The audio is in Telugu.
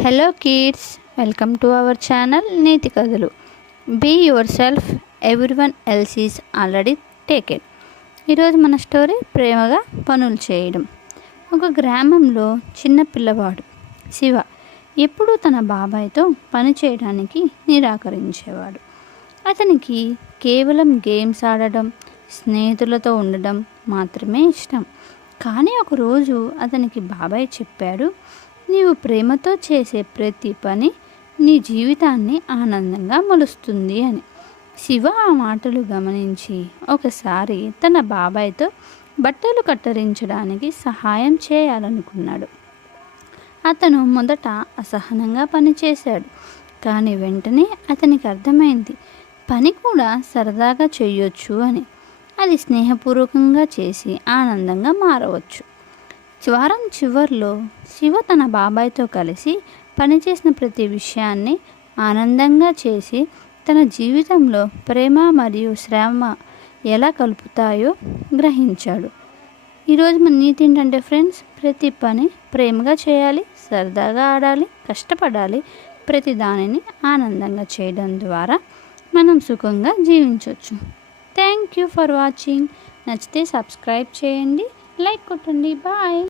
Hello kids, welcome to our channel నీతి కథలు. Be yourself, everyone else is already taken. ఈరోజు మన స్టోరీ ప్రేమగా పనులు చేయడం. ఒక గ్రామంలో చిన్న పిల్లవాడు శివ ఎప్పుడూ తన బాబాయ్తో పని చేయడానికి నిరాకరించేవాడు. అతనికి కేవలం గేమ్స్ ఆడడం, స్నేహితులతో ఉండడం మాత్రమే ఇష్టం. కానీ ఒకరోజు అతనికి బాబాయ్ చెప్పాడు, నీవు ప్రేమతో చేసే ప్రతి పని నీ జీవితాన్ని ఆనందంగా మలుస్తుంది అని. శివ ఆ మాటలు గమనించి ఒకసారి తన బాబాయ్తో బట్టలు కత్తిరించడానికి సహాయం చేయాలనుకున్నాడు. అతను మొదట అసహనంగా పనిచేశాడు, కానీ వెంటనే అతనికి అర్థమైంది పని కూడా సరదాగా చేయొచ్చు అని. అది స్నేహపూర్వకంగా చేసి ఆనందంగా మారవచ్చు. వారం చివరిలో శివ తన బాబాయ్తో కలిసి పనిచేసిన ప్రతి విషయాన్ని ఆనందంగా చేసి తన జీవితంలో ప్రేమ మరియు శ్రమ ఎలా కలుపుతాయో గ్రహించాడు. ఈరోజు మన నీతి ఏంటంటే ఫ్రెండ్స్, ప్రతి పని ప్రేమగా చేయాలి, సరదాగా ఆడాలి, కష్టపడాలి. ప్రతి దానిని ఆనందంగా చేయడం ద్వారా మనం సుఖంగా జీవించవచ్చు. Thank you for watching. నచ్చితే సబ్స్క్రైబ్ చేయండి, లైక్ కొట్టండి. బాయ్.